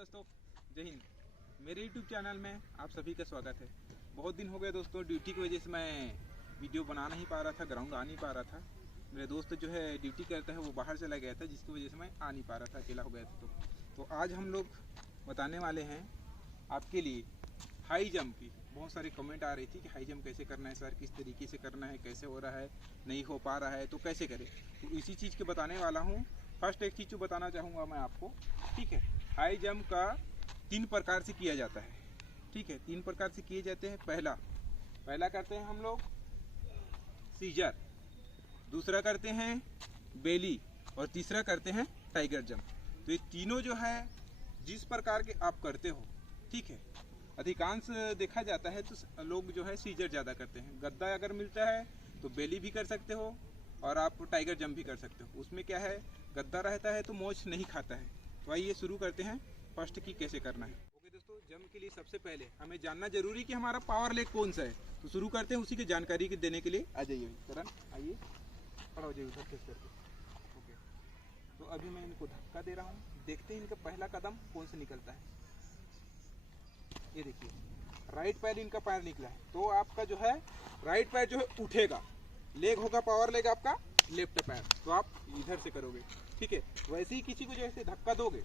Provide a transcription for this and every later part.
दोस्तों, जय हिंद। मेरे YouTube चैनल में आप सभी का स्वागत है। बहुत दिन हो गए दोस्तों, ड्यूटी की वजह से मैं वीडियो बना नहीं पा रहा था, ग्राउंड आ नहीं पा रहा था। मेरे दोस्त जो है ड्यूटी करता है वो बाहर चला गया था, जिसकी वजह से मैं आ नहीं पा रहा था, अकेला हो गया था। तो आज हम लोग बताने वाले हैं आपके लिए हाई जंप की। बहुत सारी कमेंट आ रही थी कि हाई जंप कैसे करना है सर, किस तरीके से करना है, कैसे हो रहा है, नहीं हो पा रहा है तो कैसे करें। तो इसी चीज़ के बताने वाला हूँ। फर्स्ट एक चीज़ जो बताना चाहूँगा मैं आपको, ठीक है। हाई जंप का 3 प्रकार से किया जाता है, ठीक है। 3 प्रकार से किए जाते हैं। पहला करते हैं हम लोग सीजर, दूसरा करते हैं बेली और तीसरा करते हैं टाइगर जंप। तो ये तीनों जो है जिस प्रकार के आप करते हो, ठीक है, अधिकांश देखा जाता है तो लोग जो है सीजर ज़्यादा करते हैं। गद्दा अगर मिलता है तो बेली भी कर सकते हो और आप टाइगर जंप भी कर सकते हो। उसमें क्या है, गद्दा रहता है तो मोच नहीं खाता है। तो आइए शुरू करते हैं फर्स्ट की कैसे करना है। ओके दोस्तों, जंप के लिए सबसे पहले हमें जानना जरूरी कि हमारा पावर लेग कौन सा है। तो शुरू करते हैं, उसी की जानकारी देने के लिए आ जाइए करण, आइए खड़ा हो जाइए उधर फेस करके। ओके, तो अभी मैं इनको धक्का दे रहा हूँ, देखते हैं इनका पहला कदम कौन से निकलता है। ये देखिए, राइट पैर इनका पैर निकला है, तो आपका जो है राइट पैर जो है उठेगा। लेग होगा पावर लेग आपका लेफ्ट पैर, तो आप इधर से करोगे, ठीक है। वैसे ही किसी को जैसे धक्का दोगे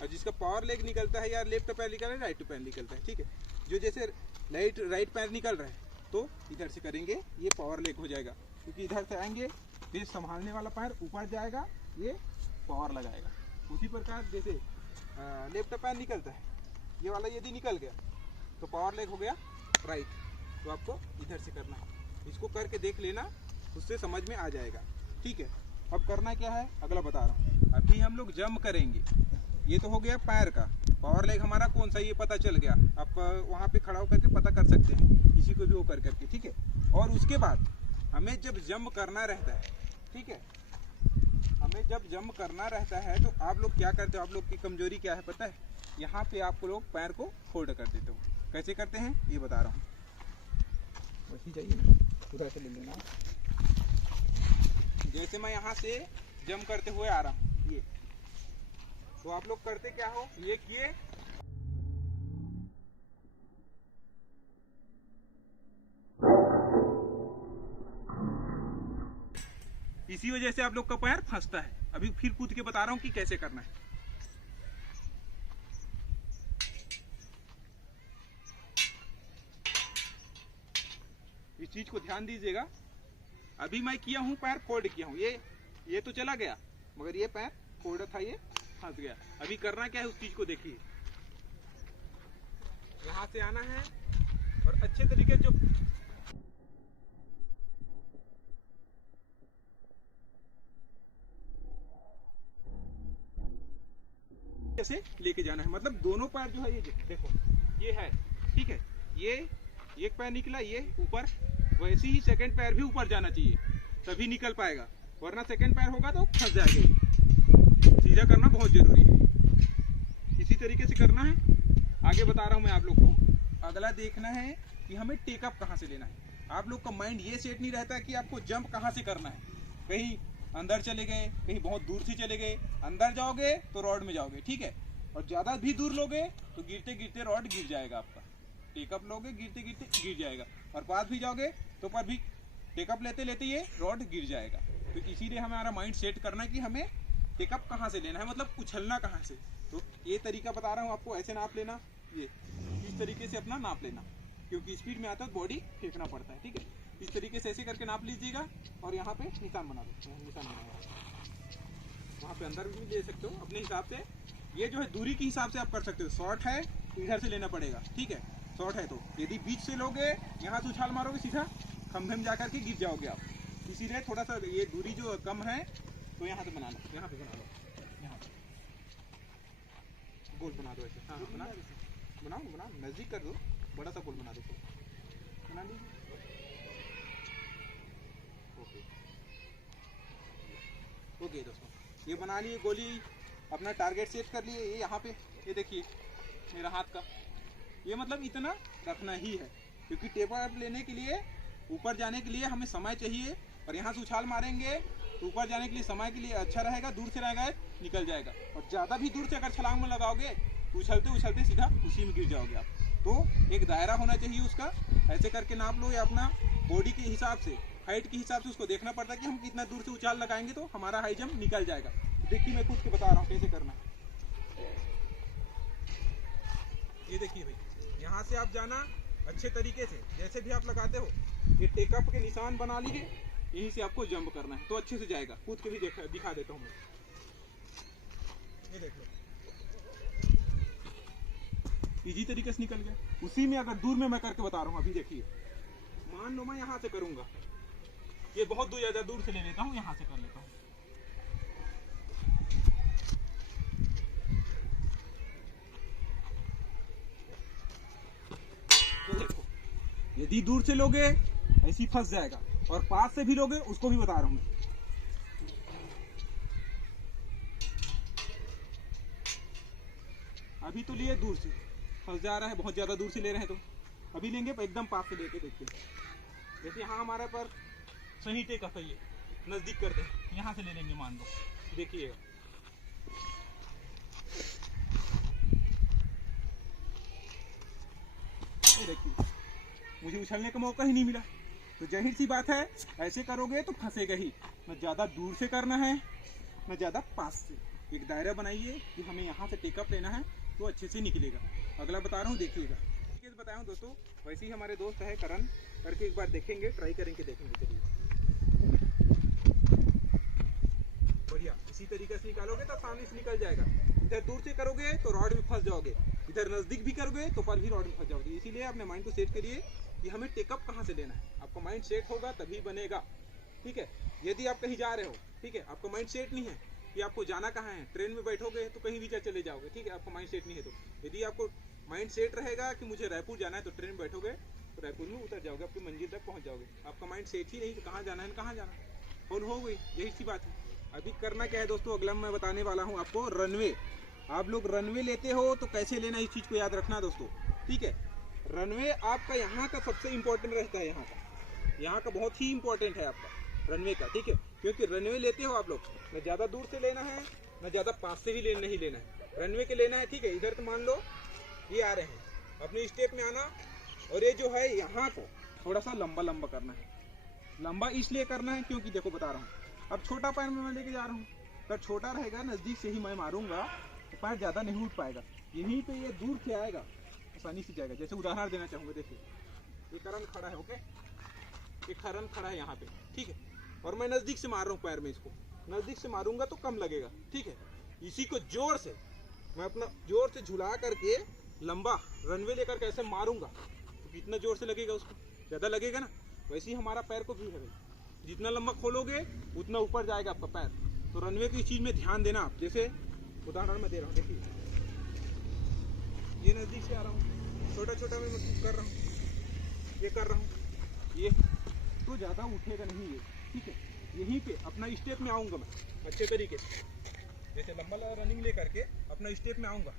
और जिसका पावर लेग निकलता है या लेफ्ट पैर निकल रहा है, राइट पैर निकलता है, ठीक है। जो जैसे राइट पैर निकल रहा है तो इधर से करेंगे, ये पावर लेग हो जाएगा। क्योंकि इधर से आएंगे, फिर संभालने वाला पैर ऊपर जाएगा, ये पावर लगाएगा। उसी प्रकार जैसे लेफ्ट पैर निकलता है, ये वाला यदि निकल गया तो पावर लेग हो गया राइट। तो आपको इधर से करना है, इसको करके देख लेना, उससे समझ में आ जाएगा, ठीक है। अब करना क्या है अगला बता रहा हूँ। अभी हम लोग जंप करेंगे। ये तो हो गया पैर का। पावर लेग हमारा कौन सा, ये पता चल गया। आप वहाँ पे खड़ा होकर के पता कर सकते हैं, किसी को भी वो कर करके, ठीक है। और उसके बाद हमें जब जंप करना रहता है, ठीक है, हमें जब जंप करना रहता है तो आप लोग क्या करते हो, आप लोग की कमजोरी क्या है पता है। यहाँ पे आप लोग पैर को फोल्ड कर देते हो। कैसे करते हैं ये बता रहा हूँ। वही जाइए ना, पूरा से ले लेना। जैसे मैं यहाँ से जंप करते हुए आ रहा हूँ, ये तो आप लोग करते क्या हो, ये किए, इसी वजह से आप लोग का पैर फंसता है। अभी फिर कूद के बता रहा हूँ कि कैसे करना है। इस चीज को ध्यान दीजिएगा। अभी मैं किया हूँ, पैर फोल्ड किया हूँ, ये तो चला गया, मगर ये पैर फोल्ड था, ये फंस गया। अभी करना क्या है उस चीज को देखिए। यहाँ से आना है और अच्छे तरीके जो से लेके जाना है। मतलब दोनों पैर जो है, ये देखो ये है, ठीक है। ये एक पैर निकला, ये ऊपर, वैसे ही सेकंड पैर भी ऊपर जाना चाहिए, तभी निकल पाएगा, वरना सेकंड पैर होगा तो फंस जाएगा। सीधा करना बहुत जरूरी है, इसी तरीके से करना है। आगे बता रहा हूँ मैं आप लोग को। अगला देखना है कि हमें टेकअप कहाँ से लेना है। आप लोग का माइंड ये सेट नहीं रहता कि आपको जंप कहाँ से करना है। कहीं अंदर चले गए, कहीं बहुत दूर से चले गए। अंदर जाओगे तो रॉड में जाओगे, ठीक है, और ज़्यादा भी दूर लोगे तो गिरते गिरते रॉड गिर जाएगा आपका। टेकअप लोगे गिरते गिरते गिर जाएगा, और पास भी जाओगे तो पर भी टेकअप लेते लेते ये रॉड गिर जाएगा। तो इसीलिए हमारा माइंड सेट करना है कि हमें टेकअप कहाँ से लेना है, मतलब उछलना कहाँ से। तो ये तरीका बता रहा हूँ आपको, ऐसे नाप लेना, ये इस तरीके से अपना नाप लेना, क्योंकि स्पीड में आता है तो बॉडी फेंकना पड़ता है, ठीक है। इस तरीके से ऐसे करके नाप लीजिएगा और यहाँ पे निशान बना दो, निशान बनाया। वहाँ पे अंदर भी ले सकते हो अपने हिसाब से। ये जो है दूरी के हिसाब से आप कर सकते हो। शॉर्ट है तो इधर से लेना पड़ेगा, ठीक है। शॉर्ट है तो यदि बीच से लोगे, यहाँ से उछाल मारोगे सीधा खंभे में जाकर के गिर जाओगे आप। इसीलिए थोड़ा सा ये दूरी जो कम है तो यहाँ से बना लो, यहाँ पे बना लो, यहाँ पे गोल बना दो ऐसे। हाँ बनाओ, नजदीक कर दो, बड़ा सा गोल बना दो, बना लीजिए। ओके दोस्तों, ये बना लिए गोली, अपना टारगेट सेट कर लिए। ये यहाँ पे, ये देखिए मेरा हाथ का, ये मतलब इतना रखना ही है, क्योंकि टेपर लेने के लिए, ऊपर जाने के लिए हमें समय चाहिए। और यहाँ से उछाल मारेंगे तो ऊपर जाने के लिए समय के लिए अच्छा रहेगा, दूर से रहेगा निकल जाएगा। और ज़्यादा भी दूर से अगर छलांग में लगाओगे उछलते उछलते सीधा उसी में गिर जाओगे आप। तो एक दायरा होना चाहिए उसका, ऐसे करके नाप लो, या अपना बॉडी के हिसाब से, हाइट के हिसाब से उसको देखना पड़ता है कि हम कितना दूर से उछाल लगाएंगे तो हमारा हाई जंप निकल जाएगा। देखिए मैं खुद के बता रहा हूँ कैसे करना है। ये देखिए भाई, यहाँ से आप जाना अच्छे तरीके से, जैसे भी आप लगाते हो ये टेकअप के निशान बना लीजिए, यहीं से आपको जंप करना है तो अच्छे से जाएगा। कूद के भी दिखा देता हूँ मैं। ये देख लो, इजी तरीके से निकल गया। उसी में अगर दूर में मैं करके बता रहा हूँ, अभी देखिए मान लो मैं यहाँ से करूंगा, ये बहुत दूर, ज्यादा दूर से ले लेता हूँ, यहाँ से कर लेता हूँ। तो देखो, यदि दूर से लोगे ऐसे ही फंस जाएगा, और पास से भी लोगे, उसको भी बता रहा हूँ मैं। अभी तो लिए दूर से, फंस जा रहा है, बहुत ज्यादा दूर से ले रहे हैं, तो अभी लेंगे एकदम पास से लेके देखते हैं। जैसे यहाँ हमारे पर सही टेकअप है, ये नजदीक करते हैं, यहाँ से ले लेंगे मान लो, देखिएगा। देखिए मुझे उछलने का मौका ही नहीं मिला, तो जाहिर सी बात है ऐसे करोगे तो फंसेगा ही। न ज्यादा दूर से करना है न ज्यादा पास से। एक दायरा बनाइए कि हमें यहाँ से टेकअप लेना है तो अच्छे से निकलेगा। अगला बता रहा हूँ, देखिएगा। ठीक है, बताया हूँ दोस्तों। वैसे ही हमारे दोस्त है करण, करके एक बार देखेंगे, ट्राई करेंगे, देखेंगे। चलिए बढ़िया, इसी तरीके से निकालोगे तो आसानी से निकल जाएगा। इधर दूर से करोगे तो रॉड में फंस जाओगे, इधर नजदीक भी करोगे तो पर भी रॉड में फंस जाओगे। इसीलिए अपने माइंड को सेट करिए कि हमें टेकअप कहाँ से लेना है। आपका माइंड सेट होगा तभी बनेगा। ठीक है, यदि आप कहीं जा रहे हो, ठीक है, आपका माइंड सेट नहीं है कि आपको जाना कहाँ है, ट्रेन में बैठोगे तो कहीं भी चले जाओगे। ठीक है, आपका माइंड सेट नहीं है। तो यदि आपको माइंड सेट रहेगा कि मुझे रायपुर जाना है, तो ट्रेन में बैठोगे तो रायपुर में उतर जाओगे, आपकी मंजिल तक पहुँच जाओगे। आपका माइंड सेट ही नहीं तो कहाँ जाना है, कहाँ जाना है, फोन हो गई, यही सी बात है। अभी करना क्या है दोस्तों, अगला मैं बताने वाला हूँ आपको रनवे। आप लोग रनवे लेते हो तो कैसे लेना, इस चीज़ को याद रखना दोस्तों। ठीक है, रनवे आपका यहाँ का सबसे इम्पोर्टेंट रहता है, यहाँ का बहुत ही इम्पोर्टेंट है आपका रनवे का। ठीक है, क्योंकि रनवे लेते हो आप लोग, न ज़्यादा दूर से लेना है न ज़्यादा पास से भी नहीं लेना है, रनवे के लेना है। ठीक है, इधर तो मान लो ये आ रहे हैं, अपने स्टेप में आना, और ये जो है यहाँ को थोड़ा सा लंबा लंबा करना है। लंबा इसलिए करना है क्योंकि देखो बता रहा हूँ, अब छोटा पैर में मैं लेके जा रहा हूँ, अगर छोटा रहेगा नज़दीक से ही मैं मारूंगा तो पैर ज़्यादा नहीं उठ पाएगा, यहीं पे ये दूर से आएगा, आसानी से जाएगा। जैसे उदाहरण देना चाहूँगा, देखिए ये करण खड़ा है, ओके, ये करण खड़ा है यहाँ पे, ठीक है, और मैं नज़दीक से मार रहा हूँ पैर में, इसको नज़दीक से मारूंगा तो कम लगेगा। ठीक है, इसी को जोर से मैं अपना जोर से झुला करके लंबा रनवे लेकर के ऐसे मारूंगा तो कितना जोर से लगेगा, उसको ज़्यादा लगेगा ना। वैसे ही हमारा पैर को भी है, जितना लंबा खोलोगे उतना ऊपर जाएगा आपका पैर। तो रनवे की चीज़ में ध्यान देना आप। जैसे उदाहरण मैं दे रहा हूँ, देखिए ये नज़दीक से आ रहा हूँ, छोटा छोटा मैं कर रहा हूँ, ये कर रहा हूँ, ये तो ज़्यादा उठेगा नहीं ये। ठीक है, यहीं पे अपना स्टेप में आऊँगा मैं अच्छे तरीके से, जैसे लंबा रनिंग ले करके अपना स्टेप में आऊँगा।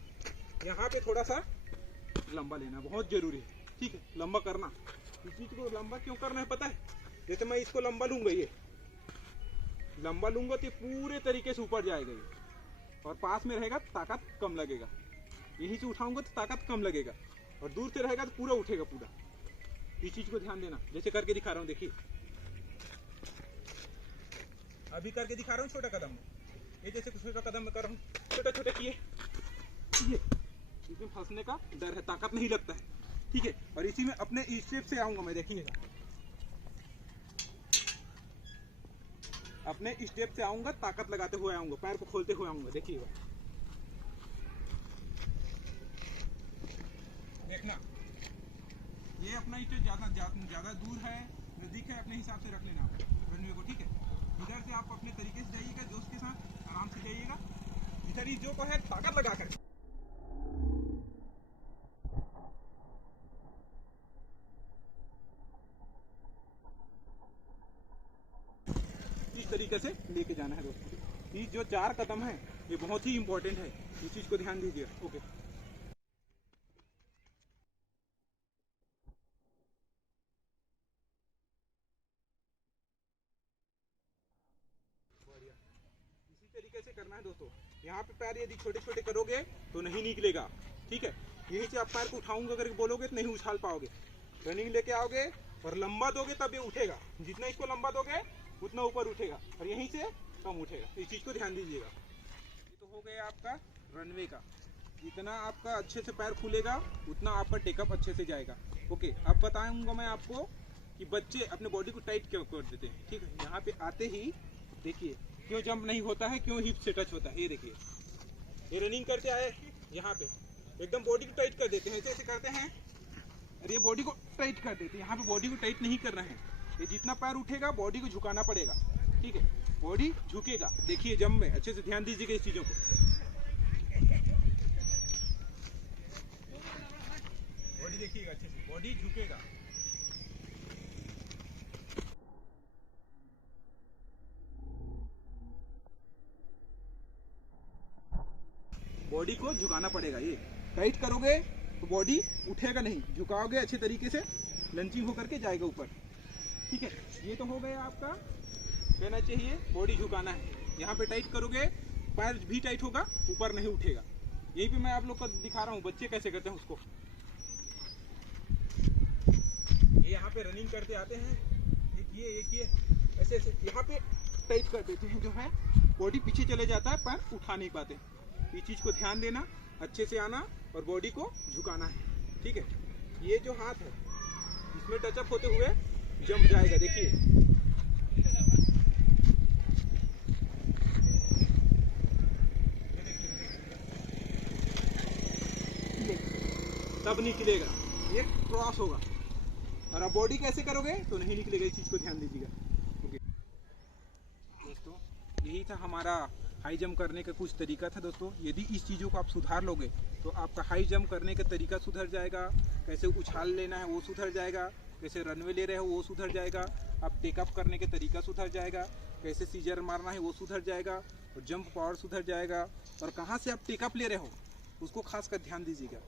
यहाँ पे थोड़ा सा लंबा लेना बहुत ज़रूरी है। ठीक है, लंबा करना, इस चीज़ को लंबा क्यों करना है पता है, जैसे मैं इसको लंबा लूँगा, ये लंबा लूँगा तो पूरे तरीके से ऊपर जाएगा ये, और पास में रहेगा ताकत कम लगेगा। यहीं से उठाऊंगा तो ताकत कम लगेगा, और दूर से रहेगा तो पूरा उठेगा पूरा। इस चीज़ को ध्यान देना। जैसे करके दिखा रहा हूँ, देखिए अभी करके दिखा रहा हूँ छोटा कदम, ये जैसे छोटा कदम में कर रहा हूँ, छोटा छोटा किए, ये इसमें फंसने का डर है, ताकत नहीं लगता है। ठीक है, और इसी में अपने स्टेप से आऊँगा मैं, देखिएगा अपने स्टेप से आऊँगा, ताकत लगाते हुए आऊँगा, पैर को खोलते हुए आऊँगा, देखिएगा। देखना, ये अपना स्टेप ज़्यादा दूर है नज़दीक है, अपने हिसाब से रख लेना रनवे को। ठीक है, इधर से आप अपने तरीके से जाइएगा, जोश के साथ आराम से जाइएगा। इधर ही जो को है ताकत लगा कर, इस तरीके से लेके जाना है दोस्तों। ये जो 4 कदम है ये बहुत ही इंपॉर्टेंट है, इस चीज़ को ध्यान दीजिए। ओके, बढ़िया, इसी तरीके से करना है दोस्तों। यहाँ पे पैर यदि छोटे छोटे करोगे तो नहीं निकलेगा, ठीक है। यहीं से आप पैर को उठाऊंगा अगर बोलोगे तो नहीं उछाल पाओगे। रनिंग लेके आओगे और लंबा दोगे तब ये उठेगा। जितना इसको लंबा दोगे उतना ऊपर उठेगा और यहीं से कम उठेगा। इस चीज़ को ध्यान दीजिएगा। ये तो हो गया आपका रनवे का। जितना आपका अच्छे से पैर खुलेगा उतना आपका टेकअप अच्छे से जाएगा। ओके, अब बताऊंगा मैं आपको कि बच्चे अपने बॉडी को टाइट क्यों कर देते हैं। ठीक है, यहाँ पे आते ही देखिए क्यों जंप नहीं होता है, क्यों हिप से टच होता है। ये देखिए, ये रनिंग करते आए यहाँ पे एकदम बॉडी को टाइट कर देते हैं, ऐसे ऐसे करते हैं और ये बॉडी को टाइट कर देते हैं। यहाँ पे बॉडी को टाइट नहीं करना है। ये जितना पैर उठेगा बॉडी को झुकाना पड़ेगा। ठीक है, बॉडी झुकेगा। देखिए जंप में अच्छे से ध्यान दीजिएगा इस चीजों को। बॉडी देखिएगा अच्छे से, बॉडी झुकेगा। बॉडी को झुकाना पड़ेगा। ये टाइट करोगे तो बॉडी उठेगा नहीं, झुकाओगे अच्छे तरीके से लंचिंग होकर के जाएगा ऊपर। ठीक है, ये तो हो गया आपका। कहना चाहिए बॉडी झुकाना है। यहाँ पे टाइट करोगे पैर भी टाइट होगा, ऊपर नहीं उठेगा। यही पे मैं आप लोग को दिखा रहा हूँ बच्चे कैसे करते हैं उसको। ये यहाँ पे रनिंग करते आते हैं, ये किए ऐसे ऐसे यहाँ पे टाइट कर देते हैं, जो है बॉडी पीछे चले जाता है, पैर उठा नहीं पाते। इस चीज को ध्यान देना, अच्छे से आना और बॉडी को झुकाना है। ठीक है, ये जो हाथ है इसमें टचअप होते हुए जंप जाएगा। देखिए तब निकलेगा, ये क्रॉस होगा। और अब बॉडी कैसे करोगे तो नहीं निकलेगा। इस चीज को ध्यान दीजिएगा। ओके दोस्तों, यही था हमारा हाई जंप करने का कुछ तरीका था दोस्तों। यदि इस चीज़ों को आप सुधार लोगे तो आपका हाई जंप करने का तरीका सुधर जाएगा। कैसे उछाल लेना है वो सुधर जाएगा, कैसे रनवे ले रहे हो वो सुधर जाएगा, आप टेकअप करने का तरीका सुधर जाएगा, कैसे सीजर मारना है वो सुधर जाएगा, और जंप पावर सुधर जाएगा, और कहाँ से आप टेकअप ले रहे हो उसको खास कर ध्यान दीजिएगा।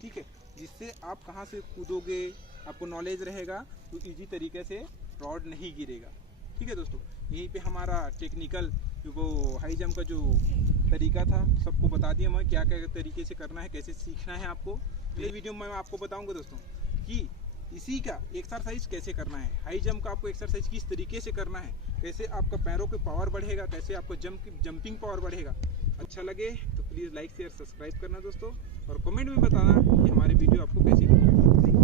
ठीक है, जिससे आप कहाँ से कूदोगे आपको नॉलेज रहेगा तो ईजी तरीके से रॉड नहीं गिरेगा। ठीक है दोस्तों, यहीं पे हमारा टेक्निकल वो हाई जंप का जो तरीका था सबको बता दिया मैं, क्या क्या तरीके से करना है, कैसे सीखना है आपको। ये वीडियो में मैं आपको बताऊंगा दोस्तों कि इसी का एक्सरसाइज कैसे करना है। हाई जंप का आपको एक्सरसाइज किस तरीके से करना है, कैसे आपका पैरों के पावर बढ़ेगा, कैसे आपको जंपिंग पावर बढ़ेगा। अच्छा लगे तो प्लीज़ लाइक शेयर सब्सक्राइब करना दोस्तों, और कमेंट में बताना कि हमारे वीडियो आपको कैसी लगी।